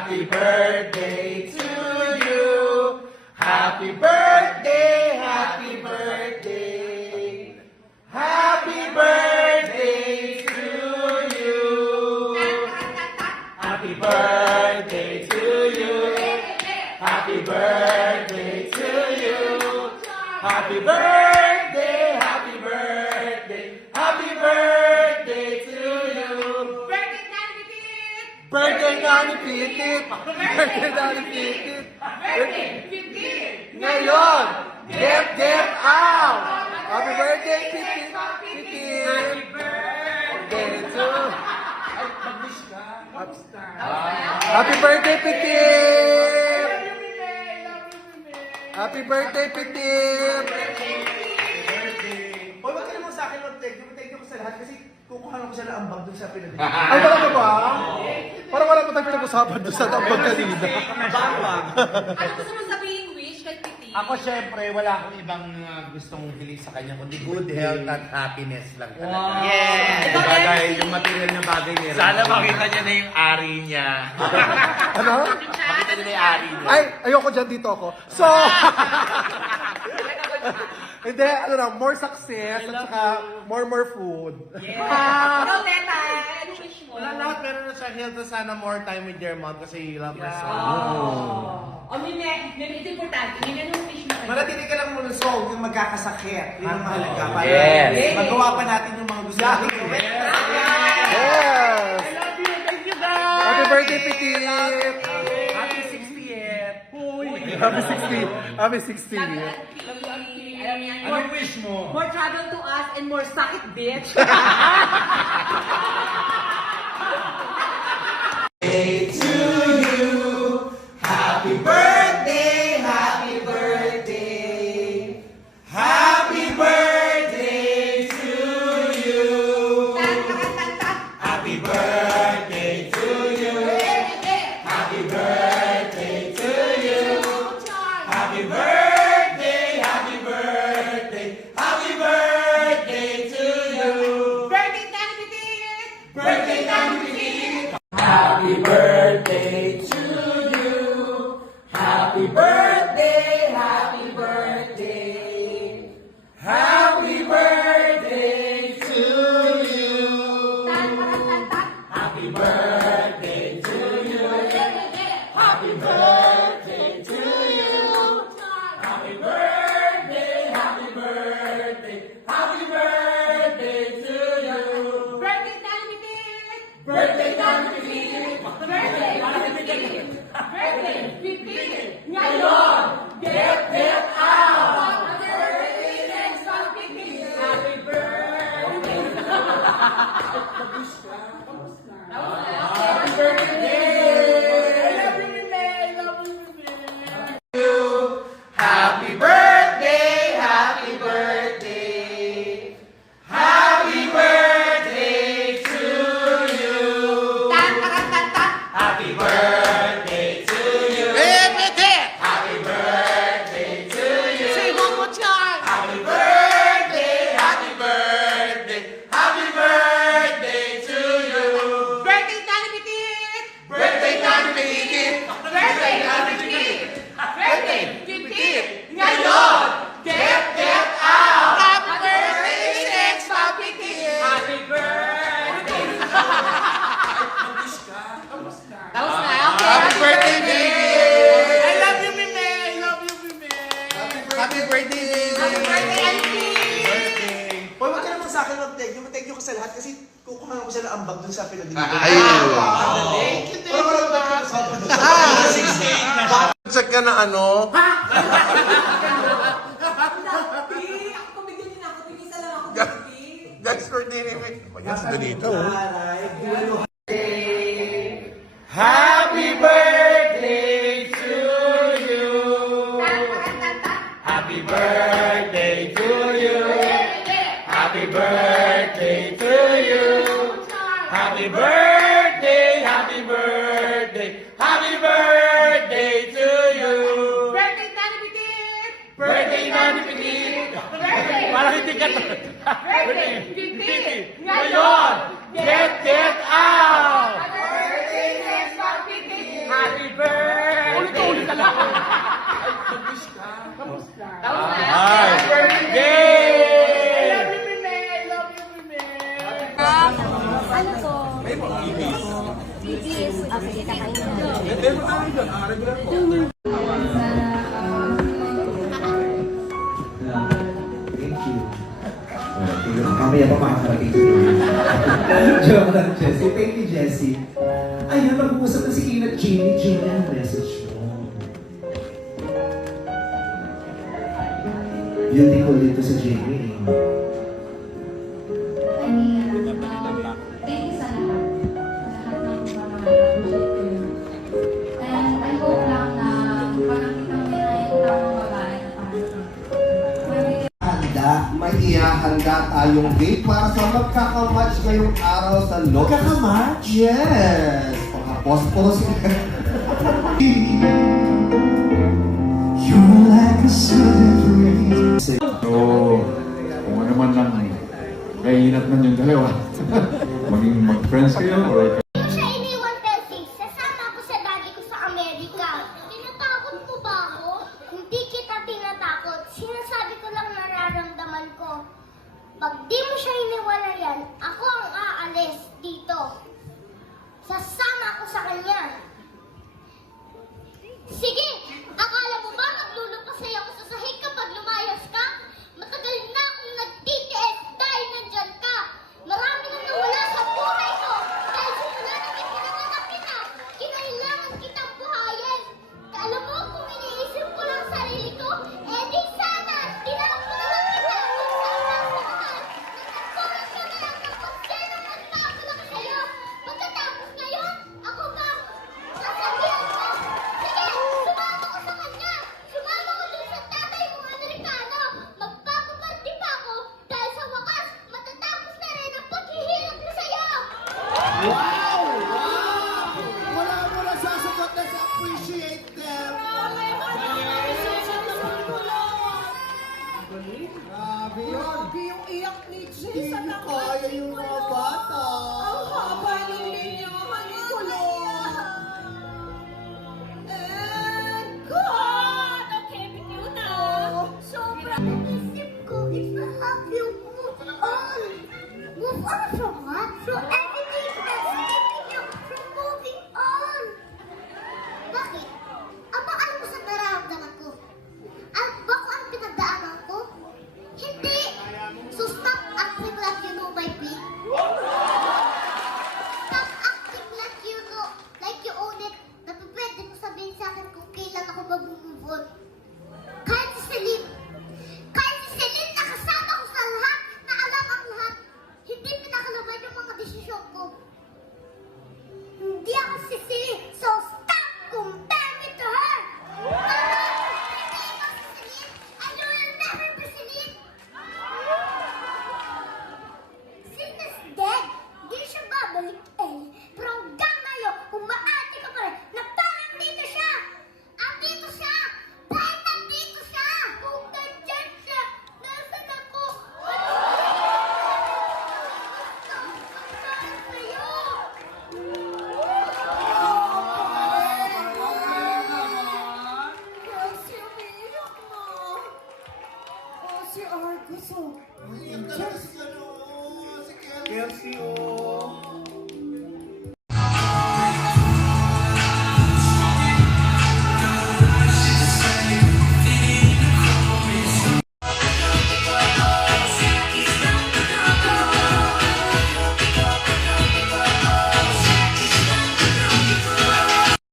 Happy birthday to you. Happy birthday, happy birthday. Happy birthday to you. Happy birthday to you. Happy birthday to you. Happy birthday, happy birthday. Happy birthday to you. Birthday na ni Pitit! Birthday na ni Pitit! Ngayon! Get out! Happy birthday, Pitit! Pitit! Happy birthday to... Happy birthday, Pitit! Happy birthday, Pitit! Hoy, wag ka naman sa akin mag-thank you. Thank you ko sa lahat kasi kukuha ko siya ng ambag dun sa pinag-thank. Ay, talaga ba? Parang wala pa tayong pinag-usapan doon sa ambag kanina. Ano gusto mo sabihin, wish kay Piti? Ako syempre, wala akong ibang gustong hiling sa kanya, kundi good health at happiness lang talaga. Wow. Yes! Ikaw, Bagay, MC. yung material na bagay meron. Sana makita niya na yung ari niya. Ano? Makita niya na yung ari niya. Ay, ayoko dyan, dito ako. So, hindi, ano na, more success at saka more food. Ikaw, Teta, ano wish mo? Wala lahat, meron na siya health na sana more time with your mom kasi you love her so much. Oh. O, may ito importante. May anong wish mo? Manatili ka lang muna so, yung magkakasakit. Yun ang mahalaga. Para Yes. magawa pa natin yung mga gusto natin gawin. Yes! I love you! Thank you guys! Happy birthday, Pitit! Happy 60th! Happy 60! Happy 60! Alam niya, Anong wish mo? more travel to us and more sakit, bitch. Happy birthday, happy birthday. Happy birthday to you. Happy birthday to you. Happy birthday to you. Happy birthday, happy birthday. Happy birthday to you. Birthday, Tani Piti! Birthday Tani Pitit. Happy birthday to you. Happy birthday, happy birthday. Happy birthday to you. Happy birthday to you. Happy birthday to you. Happy birthday, happy birthday. Happy birthday to you. Birthday, Tani Piti! Birthday Tani Pitit. Birthday, Piti! Ngayon, get out! Happy birthday! Happy birthday! Happy birthday, happy birthday. Happy birthday to you. Happy birthday to you. Happy birthday to you. Say one more time! Happy birthday, happy birthday. Happy birthday to you. Birthday, Tani Piti! Birthday Tani Pitit. Birthday, Piti! Birthday, Piti! Ngayon, get out! Happy birthday, Sexta Piti! Happy birthday! Tapos na, okay. Happy birthday, baby! I love you, Mime! I love you, Mime! Happy birthday, baby! Happy birthday, Auntie! Hoy, wag ka naman sa akin mag-thank you. Thank you ko sa lahat kasi kukuha ko siya ng ambag dun sa pinag-thank Ayun. Pero wala ko pinag-usapan dun sa Check ka na ano? Piti! Ako pabigyan din ako. Tigisa lang ako, Piti. Guys, birthday ni Mick. Yes, dito. Aray, Happy birthday to you. Happy birthday to you. Happy birthday to you. Happy birthday, happy birthday. Happy birthday to you. Birthday, Tani Piti! Birthday Tani Pitit. Parang hindi ka Birthday, Piti! Ngayon, get out! Birthday, Sexta Piti! Happy birthday! Ulit-ulit ka lang. Happy birthday! Ano to? BTS. Ah, sige, kakain na. Thank you. Mamaya pa makakarating sa inyo. Joke lang, Jessie. Thank you, Jessie. Ayun, mag-uusap na si King at Jamie. Jamie, ang message mo. Beautiful dito si Jamie. Thank you sa lahat. Sa lahat ng mga and I hope lang na parang kita mo na yung tamang babae na para Handa, may ihahanda tayong date para sa magkakamatch ngayong araw sa loob. Magkakamatch? Yes! Mga posporos. You're like a sudden breeze. So, kung ano man lang kainat man yung dalawa, maging mag-friends kayo or Hindi mo siya iniwan, Bessie. Sasama ako sa daddy ko sa Amerika. Tinatakot mo ba ako? Hindi kita tinatakot. Sinasabi ko lang nararamdaman ko. Pag di mo siya iniwalayan, ako ang aalis dito. Sasama ako sa kanya.